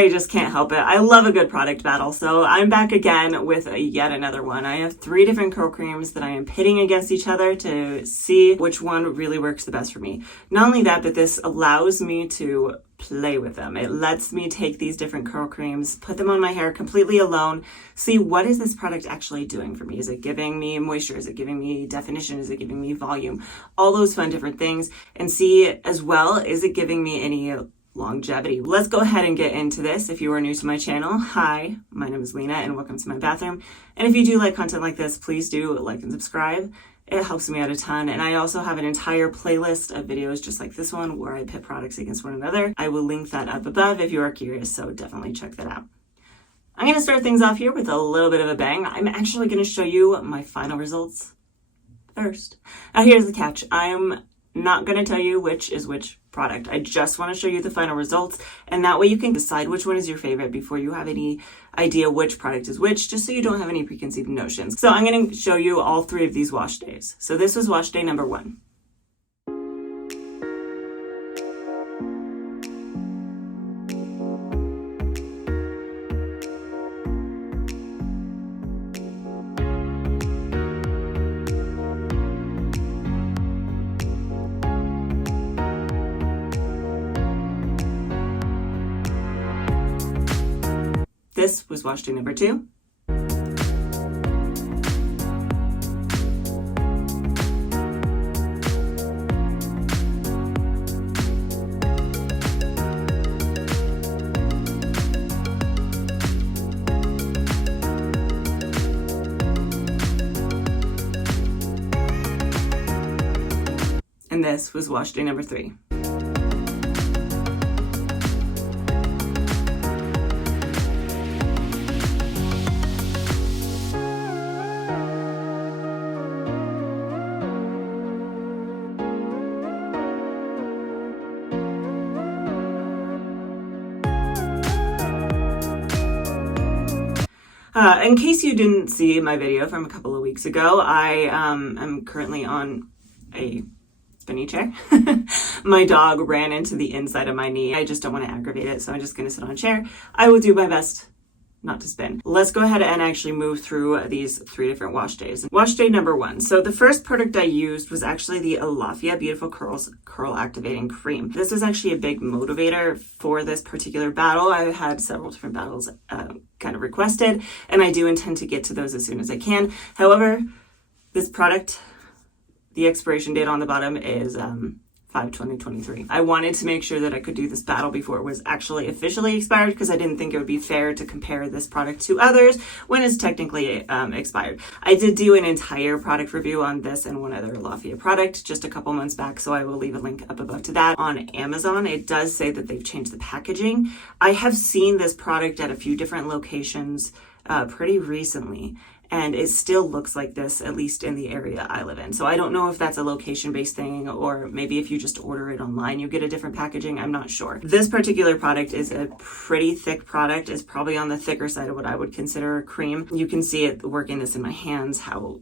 I just can't help it. I love a good product battle. So I'm back again with yet another one. I have 3 different curl creams that I am pitting against each other to see which one really works the best for me. Not only that, but this allows me to play with them. It lets me take these different curl creams, put them on my hair completely alone, see what is this product actually doing for me. Is it giving me moisture? Is it giving me definition? Is it giving me volume? All those fun different things. And see as well, is it giving me any longevity? Let's go ahead and get into this. If you are new to my channel, hi, my name is Lena and welcome to my bathroom. And if you do like content like this, please do like and subscribe. It helps me out a ton. And I also have an entire playlist of videos just like this one where I pit products against one another. I will link that up above if you are curious, so definitely check that out. I'm going to start things off here with a little bit of a bang. I'm actually going to show you my final results first. Now here's the catch. I'm not going to tell you which is which product. I just want to show you the final results, and that way you can decide which one is your favorite before you have any idea which product is which, just so you don't have any preconceived notions. So I'm going to show you all 3 of these wash days. So this was wash day number 1. This was wash day number 2. And this was wash day number 3. In case you didn't see my video from a couple of weeks ago, I am currently on a spinny chair. My dog ran into the inside of my knee. I just don't want to aggravate it, so I'm just going to sit on a chair. I will do my best not to spin. Let's go ahead and actually move through these 3 different wash days. Wash day number 1. So the first product I used was actually the Alaffia Beautiful Curls Curl Activating Cream. This was actually a big motivator for this particular battle. I had several different battles kind of requested, and I do intend to get to those as soon as I can. However, this product, the expiration date on the bottom is 5/20/23. I wanted to make sure that I could do this battle before it was actually officially expired, because I didn't think it would be fair to compare this product to others when it's technically expired. I did do an entire product review on this and one other Alaffia product just a couple months back, so I will leave a link up above to that. On Amazon, it does say that they've changed the packaging. I have seen this product at a few different locations pretty recently, and it still looks like this, at least in the area I live in. So I don't know if that's a location-based thing, or maybe if you just order it online, you get a different packaging. I'm not sure. This particular product is a pretty thick product. It's probably on the thicker side of what I would consider a cream. You can see it working this in my hands, how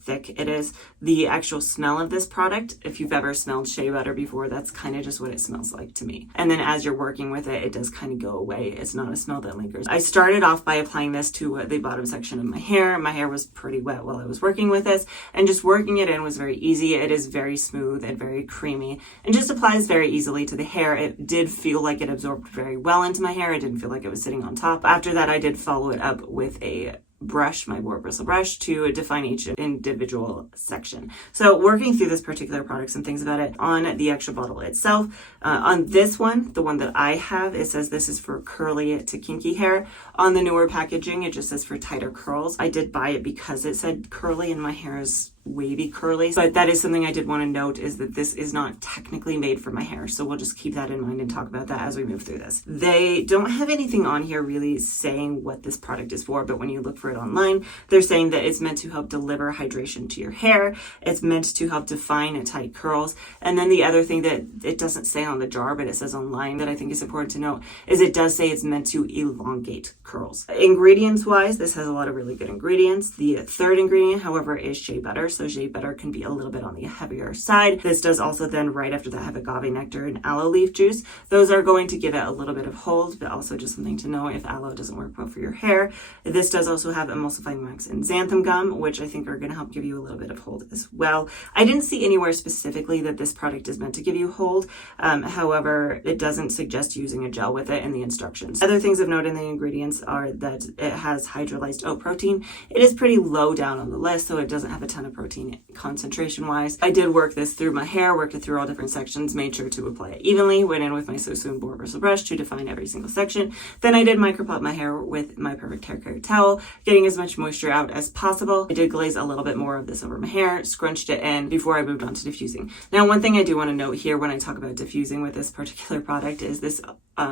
thick it is. The actual smell of this product, if you've ever smelled shea butter before, that's kind of just what it smells like to me. And then as you're working with it, it does kind of go away. It's not a smell that lingers. I started off by applying this to the bottom section of my hair. My hair was pretty wet while I was working with this, and just working it in was very easy. It is very smooth and very creamy and just applies very easily to the hair. It did feel like it absorbed very well into my hair. It didn't feel like it was sitting on top. After that, I did follow it up with a brush, my boar bristle brush, to define each individual section. So working through this particular product, some things about it on the actual bottle itself. On this one, the one that I have, it says this is for curly to kinky hair. On the newer packaging, it just says for tighter curls. I did buy it because it said curly and my hair is wavy curly, but that is something I did want to note, is that this is not technically made for my hair, so we'll just keep that in mind and talk about that as we move through this. They don't have anything on here really saying what this product is for, but when you look for it online, they're saying that it's meant to help deliver hydration to your hair. It's meant to help define tight curls. And then the other thing that it doesn't say on the jar, but it says online, that I think is important to note, is it does say it's meant to elongate curls. Ingredients wise, this has a lot of really good ingredients. The third ingredient, however, is shea butter. so shea butter can be a little bit on the heavier side. This does also then, right after that, have agave nectar and aloe leaf juice. Those are going to give it a little bit of hold, but also just something to know if aloe doesn't work well for your hair. This does also have emulsifying wax and xanthan gum, which I think are going to help give you a little bit of hold as well. I didn't see anywhere specifically that this product is meant to give you hold. However, it doesn't suggest using a gel with it in the instructions. Other things of note in the ingredients are that it has hydrolyzed oat protein. It is pretty low down on the list, so it doesn't have a ton of protein concentration wise. I did work this through my hair, worked it through all different sections, made sure to apply it evenly, went in with my so-soon board bristle brush to define every single section. Then I did micropop my hair with my perfect hair care towel, getting as much moisture out as possible. I did glaze a little bit more of this over my hair, scrunched it in before I moved on to diffusing. Now, one thing I do want to note here when I talk about diffusing with this particular product is this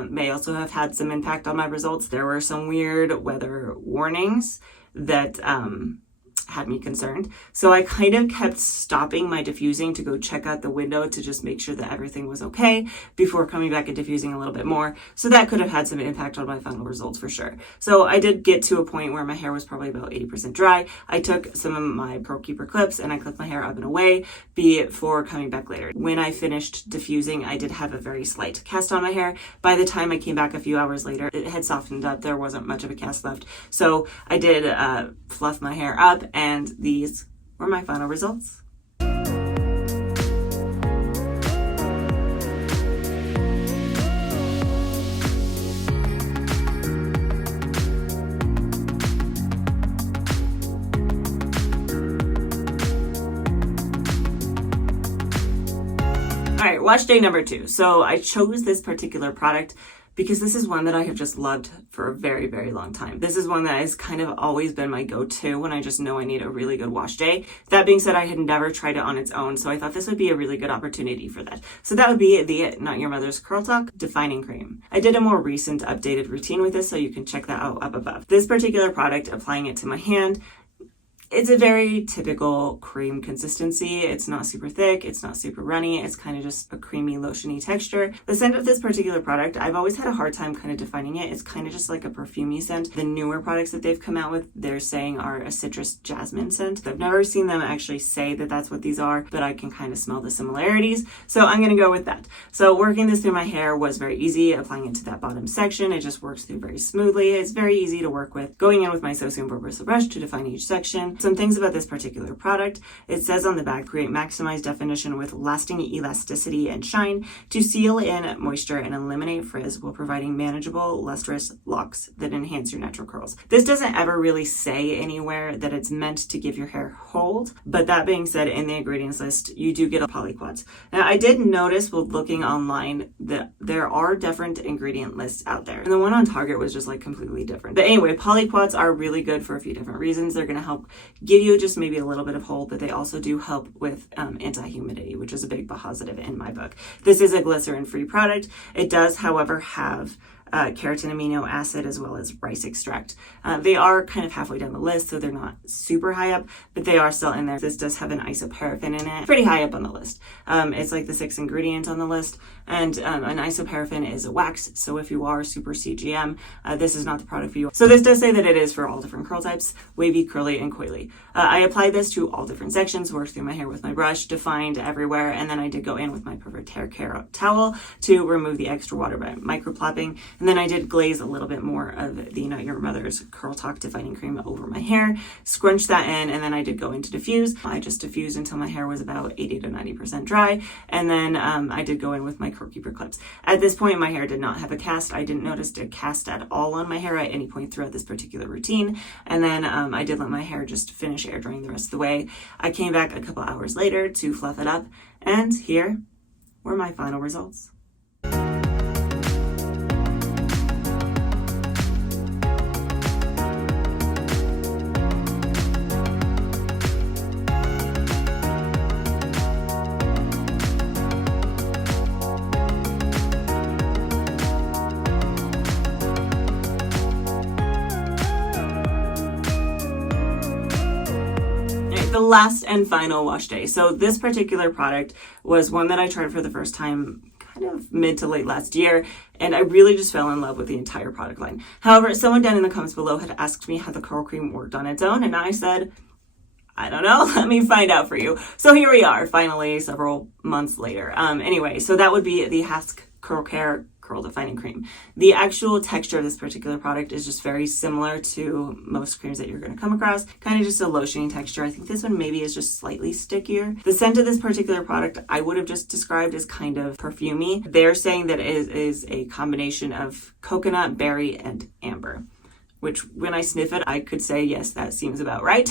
may also have had some impact on my results. There were some weird weather warnings that had me concerned. So I kind of kept stopping my diffusing to go check out the window to just make sure that everything was okay before coming back and diffusing a little bit more. So that could have had some impact on my final results for sure. So I did get to a point where my hair was probably about 80% dry. I took some of my Pearl Keeper clips and I clipped my hair up and away before coming back later. When I finished diffusing, I did have a very slight cast on my hair. By the time I came back a few hours later, it had softened up. There wasn't much of a cast left. So I did fluff my hair up, and these were my final results. All right, wash day number 2. So I chose this particular product because this is one that I have just loved for a very, very long time. This is one that has kind of always been my go-to when I just know I need a really good wash day. That being said, I had never tried it on its own, so I thought this would be a really good opportunity for that. So that would be the Not Your Mother's Curl Talk Defining Cream. I did a more recent updated routine with this, so you can check that out up above. This particular product, applying it to my hand, it's a very typical cream consistency. It's not super thick. It's not super runny. It's kind of just a creamy, lotiony texture. The scent of this particular product, I've always had a hard time kind of defining it. It's kind of just like a perfumey scent. The newer products that they've come out with, they're saying are a citrus jasmine scent. I've never seen them actually say that that's what these are, but I can kind of smell the similarities. So I'm going to go with that. So working this through my hair was very easy. Applying it to that bottom section, it just works through very smoothly. It's very easy to work with. Going in with my so-soon board bristle brush to define each section. Some things about this particular product. It says on the back, create maximized definition with lasting elasticity and shine to seal in moisture and eliminate frizz while providing manageable, lustrous locks that enhance your natural curls. This doesn't ever really say anywhere that it's meant to give your hair hold, but that being said, in the ingredients list, you do get a polyquats. Now, I did notice while looking online that there are different ingredient lists out there, and the one on Target was just like completely different. But anyway, polyquats are really good for a few different reasons. They're going to help give you just maybe a little bit of hold, but they also do help with anti-humidity, which is a big positive in my book. This is a glycerin-free product. It does, however, have keratin amino acid as well as rice extract. They are kind of halfway down the list, so they're not super high up, but they are still in there. This does have an isoparaffin in it, pretty high up on the list. It's like the 6th ingredient on the list, and an isoparaffin is a wax, so if you are super CGM, this is not the product for you. So this does say that it is for all different curl types, wavy, curly, and coily. I applied this to all different sections, worked through my hair with my brush, defined everywhere, and then I did go in with my perfect hair care towel to remove the extra water by microplopping. And then I did glaze a little bit more of the Not Your Mother's Curl Talk Defining Cream over my hair, scrunch that in, and then I did go into diffuse. I just diffused until my hair was about 80 to 90% dry, and then I did go in with my Pearl Keeper clips. At this point, my hair did not have a cast. I didn't notice a cast at all on my hair at any point throughout this particular routine, and then I did let my hair just finish air drying the rest of the way. I came back a couple hours later to fluff it up, and here were my final results. The last and final wash day. So this particular product was one that I tried for the first time kind of mid to late last year, and I really just fell in love with the entire product line. However, someone down in the comments below had asked me how the curl cream worked on its own, and I said, I don't know. Let me find out for you. So here we are, finally, several months later. Anyway, so that would be the Hask Curl Care Curl Defining Cream. The actual texture of this particular product is just very similar to most creams that you're going to come across. Kind of just a lotiony texture. I think this one maybe is just slightly stickier. The scent of this particular product I would have just described as kind of perfumey. They're saying that it is a combination of coconut, berry, and amber, which when I sniff it, I could say, yes, that seems about right.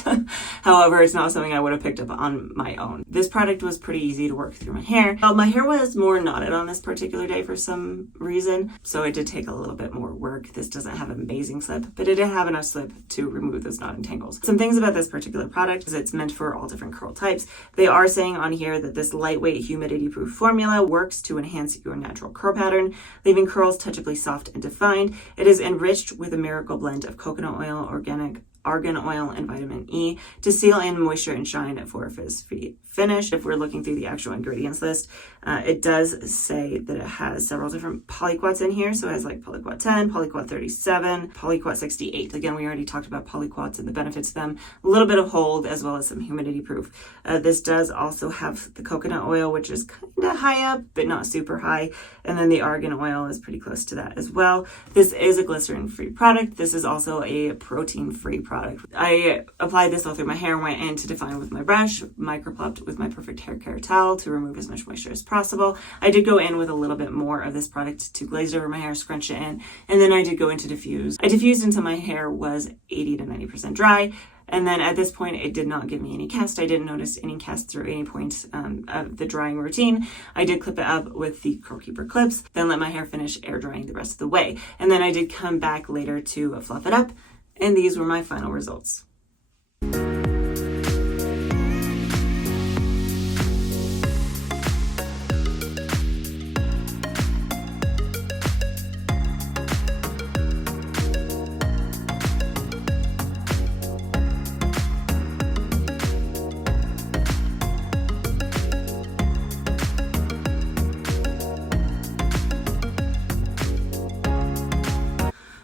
However, it's not something I would have picked up on my own. This product was pretty easy to work through my hair. My hair was more knotted on this particular day for some reason, so it did take a little bit more work. This doesn't have an amazing slip, but it did have enough slip to remove those knot and tangles. Some things about this particular product is it's meant for all different curl types. They are saying on here that this lightweight, humidity-proof formula works to enhance your natural curl pattern, leaving curls touchably soft and defined. It is enriched with a miracle blend of coconut oil, organic argan oil, and vitamin E to seal in moisture and shine for a fizz-free finish. If we're looking through the actual ingredients list, it does say that it has several different polyquats in here. So it has like polyquat 10, polyquat 37, polyquat 68. Again, we already talked about polyquats and the benefits of them. A little bit of hold as well as some humidity proof. This does also have the coconut oil, which is kind of high up, but not super high. And then the argan oil is pretty close to that as well. This is a glycerin-free product. This is also a protein-free product. I applied this all through my hair, went in to define with my brush, microplucked with my perfect hair care towel to remove as much moisture as possible. I did go in with a little bit more of this product to glaze over my hair, scrunch it in, and then I did go in to diffuse. I diffused until my hair was 80 to 90% dry. And then at this point, it did not give me any cast. I didn't notice any cast through any point of the drying routine. I did clip it up with the Curl Keeper clips, then let my hair finish air drying the rest of the way. And then I did come back later to fluff it up. And these were my final results.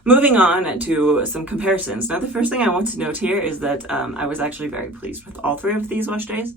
Moving on to some comparisons. Now, the first thing I want to note here is that I was actually very pleased with all three of these wash days.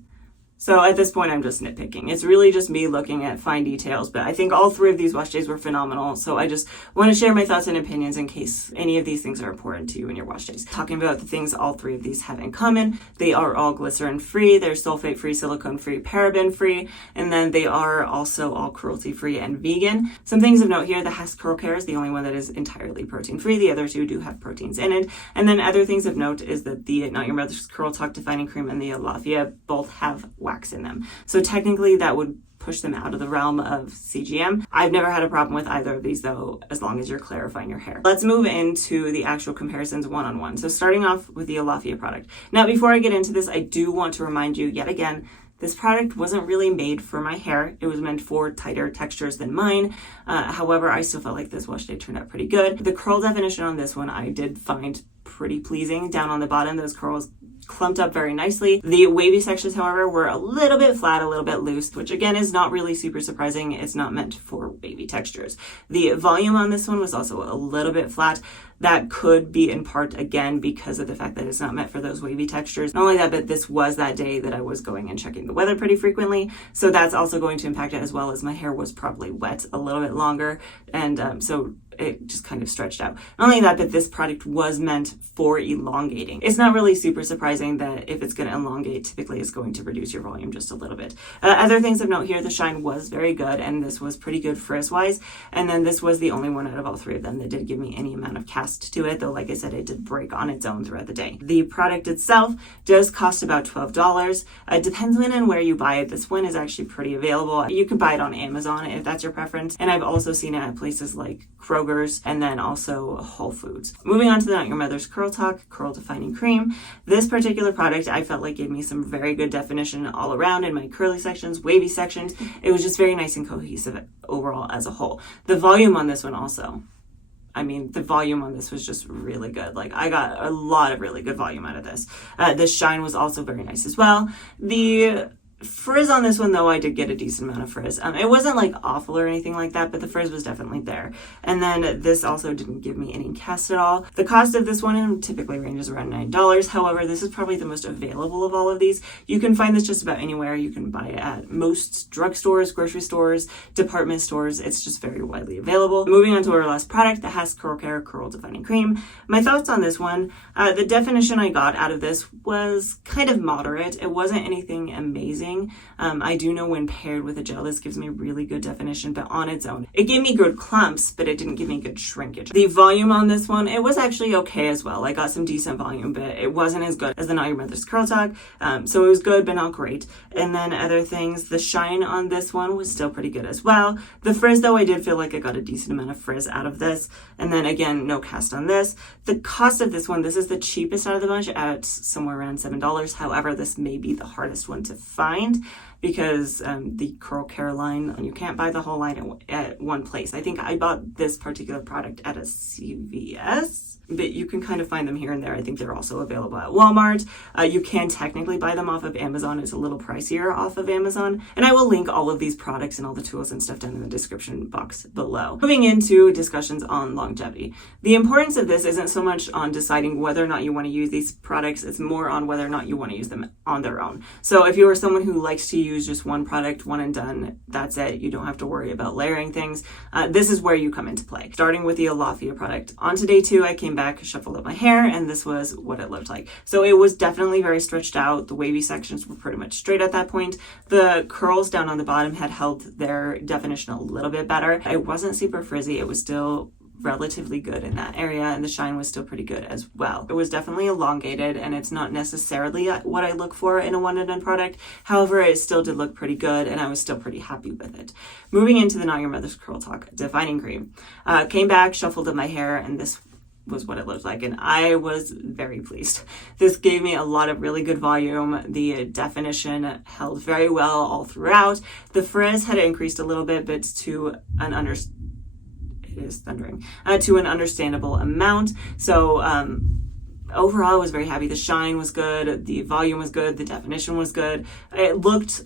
So at this point, I'm just nitpicking. It's really just me looking at fine details, but I think all three of these wash days were phenomenal. So I just want to share my thoughts and opinions in case any of these things are important to you in your wash days. Talking about the things all three of these have in common. They are all glycerin-free, they're sulfate-free, silicone-free, paraben-free, and then they are also all cruelty-free and vegan. Some things of note here, the Hask Curl Care is the only one that is entirely protein-free. The other two do have proteins in it. And then other things of note is that the Not Your Mother's Curl Talk Defining Cream and the Alaffia both have wax in them. So technically that would push them out of the realm of CGM. I've never had a problem with either of these though, as long as you're clarifying your hair. Let's move into the actual comparisons one-on-one. So starting off with the Alaffia product. Now, before I get into this, I do want to remind you yet again, this product wasn't really made for my hair. It was meant for tighter textures than mine. However, I still felt like this wash day turned out pretty good. The curl definition on this one, I did find pretty pleasing. Down on the bottom, those curls clumped up very nicely. The wavy sections, however, were a little bit flat, a little bit loose, which again is not really super surprising. It's not meant for wavy textures. The volume on this one was also a little bit flat. That could be in part, again, because of the fact that it's not meant for those wavy textures. Not only that, but this was that day that I was going and checking the weather pretty frequently. So that's also going to impact it, as well as my hair was probably wet a little bit longer. And so it just kind of stretched out. Not only that, but this product was meant for elongating. It's not really super surprising that if it's going to elongate, typically it's going to reduce your volume just a little bit. Other things of note here, the shine was very good, and this was pretty good frizz-wise. And then this was the only one out of all three of them that did give me any amount of cast to it, though like I said, it did break on its own throughout the day. The product itself does cost about $12. It depends on where you buy it. This one is actually pretty available. You can buy it on Amazon if that's your preference. And I've also seen it at places like Kroger's and then also Whole Foods. Moving on to the Not Your Mother's Curl Talk Curl Defining Cream. This particular product I felt like gave me some very good definition all around in my curly sections, wavy sections. It was just very nice and cohesive overall as a whole. The volume on this one also. I mean, the volume on this was just really good. Like, I got a lot of really good volume out of this. The shine was also very nice as well. The Frizz on this one, though, I did get a decent amount of frizz. It wasn't like awful or anything like that, but the frizz was definitely there. And then this also didn't give me any cast at all. The cost of this one typically ranges around $9. However, this is probably the most available of all of these. You can find this just about anywhere. You can buy it at most drugstores, grocery stores, department stores. It's just very widely available. Moving on to our last product, the Hask Curl Care Curl Defining Cream. My thoughts on this one, the definition I got out of this was kind of moderate. It wasn't anything amazing. I do know when paired with a gel, this gives me really good definition, but on its own, it gave me good clumps, but it didn't give me good shrinkage. The volume on this one, it was actually okay as well. I got some decent volume, but it wasn't as good as the Not Your Mother's Curl Talk. So it was good, but not great. And then other things, the shine on this one was still pretty good as well. The frizz, though, I did feel like I got a decent amount of frizz out of this. And then again, no cast on this. The cost of this one, this is the cheapest out of the bunch at somewhere around $7. However, this may be the hardest one to find because the Curl Care line, you can't buy the whole line at one place. I think I bought this particular product at a CVS, but you can kind of find them here and there. I think they're also available at Walmart. You can technically buy them off of Amazon. It's a little pricier off of Amazon. And I will link all of these products and all the tools and stuff down in the description box below. Moving into discussions on longevity. The importance of this isn't so much on deciding whether or not you want to use these products. It's more on whether or not you want to use them on their own. So if you are someone who likes to use just one product, one and done, that's it. You don't have to worry about layering things. This is where you come into play. Starting with the Alaffia product. On to day 2, I came back, shuffled up my hair, and this was what it looked like. So it was definitely very stretched out. The wavy sections were pretty much straight at that point. The curls down on the bottom had held their definition a little bit better. It wasn't super frizzy. It was still relatively good in that area, and the shine was still pretty good as well. It was definitely elongated, and it's not necessarily what I look for in a one and done product. However, it still did look pretty good, and I was still pretty happy with it. Moving into the Not Your Mother's Curl Talk Defining Cream. Came back, shuffled up my hair, and this was what it looked like, and I was very pleased. This gave me a lot of really good volume. The definition held very well all throughout. The frizz had increased a little bit, but to an understandable amount. So overall, I was very happy. The shine was good, the volume was good, the definition was good. It looked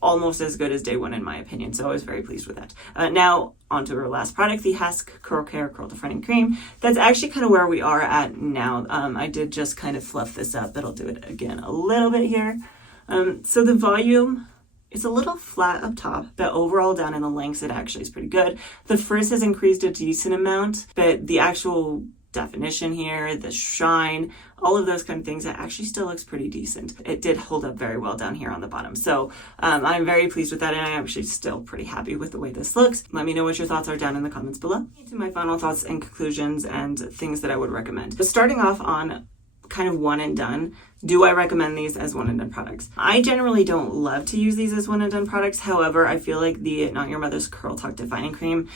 almost as good as day 1 in my opinion, so I was very pleased with that. Now on to our last product, the Hask Curl Care Curl Defining Cream. That's actually kind of where we are at now. I did just kind of fluff this up, but I'll do it again a little bit here. So the volume, it's a little flat up top, but overall down in the lengths, it actually is pretty good. The frizz has increased a decent amount, but the actual definition here, the shine, all of those kind of things, it actually still looks pretty decent. It did hold up very well down here on the bottom. So I'm very pleased with that, and I'm actually still pretty happy with the way this looks. Let me know what your thoughts are down in the comments below. To my final thoughts and conclusions and things that I would recommend. But starting off on kind of one and done, do I recommend these as one and done products? I generally don't love to use these as one and done products. However, I feel like the Not Your Mother's Curl Talk Defining Cream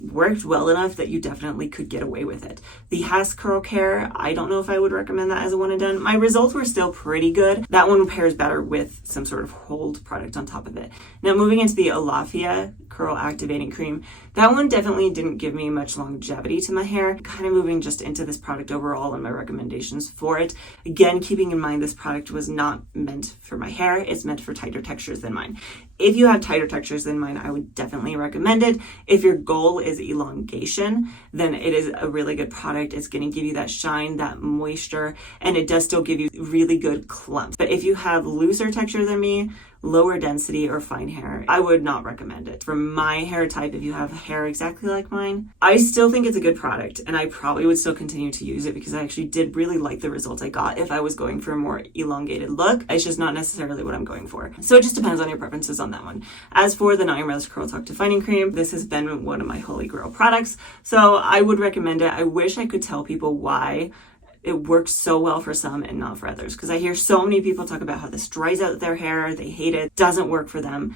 worked well enough that you definitely could get away with it. The Hask Curl Care, I don't know if I would recommend that as a one and done. My results were still pretty good. That one pairs better with some sort of hold product on top of it. Now moving into the Alaffia Curl Activating Cream, that one definitely didn't give me much longevity to my hair. Kind of moving just into this product overall and my recommendations for it. Again, keeping in mind this product was not meant for my hair. It's meant for tighter textures than mine. If you have tighter textures than mine, I would definitely recommend it. If your goal is elongation, then it is a really good product. It's going to give you that shine, that moisture, and it does still give you really good clumps. But if you have looser texture than me, lower density or fine hair, I would not recommend it. For my hair type, if you have hair exactly like mine, I still think it's a good product, and I probably would still continue to use it because I actually did really like the results I got if I was going for a more elongated look. It's just not necessarily what I'm going for. So it just depends on your preferences on that one. As for the Not Your Mother's Curl Talk Defining Cream, this has been one of my holy grail products, so I would recommend it. I wish I could tell people why it works so well for some and not for others, because I hear so many people talk about how this dries out their hair, they hate it, doesn't work for them.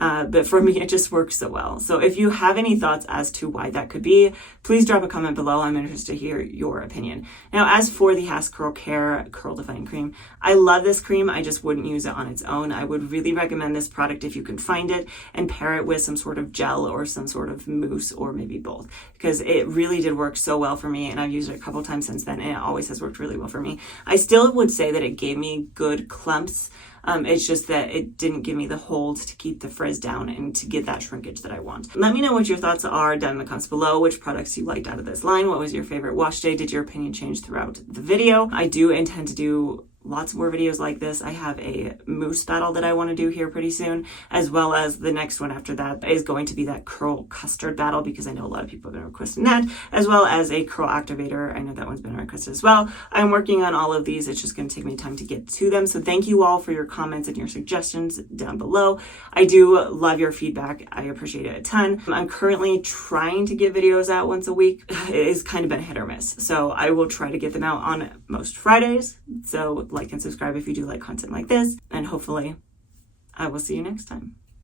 But for me, it just works so well. So if you have any thoughts as to why that could be, please drop a comment below. I'm interested to hear your opinion. Now, as for the Hask Curl Care Curl Defining Cream, I love this cream. I just wouldn't use it on its own. I would really recommend this product if you can find it and pair it with some sort of gel or some sort of mousse or maybe both, because it really did work so well for me, and I've used it a couple times since then, and it always has worked really well for me. I still would say that it gave me good clumps It's just that it didn't give me the hold to keep the frizz down and to get that shrinkage that I want. Let me know what your thoughts are down in the comments below, which products you liked out of this line. What was your favorite wash day? Did your opinion change throughout the video? I do intend to do lots more videos like this. I have a mousse battle that I want to do here pretty soon, as well as the next one after that is going to be that curl custard battle, because I know a lot of people have been requesting that, as well as a curl activator. I know that one's been requested as well. I'm working on all of these. It's just going to take me time to get to them. So thank you all for your comments and your suggestions down below. I do love your feedback. I appreciate it a ton. I'm currently trying to get videos out once a week. It has kind of been hit or miss. So I will try to get them out on most Fridays. So like and subscribe if you do like content like this, and hopefully I will see you next time.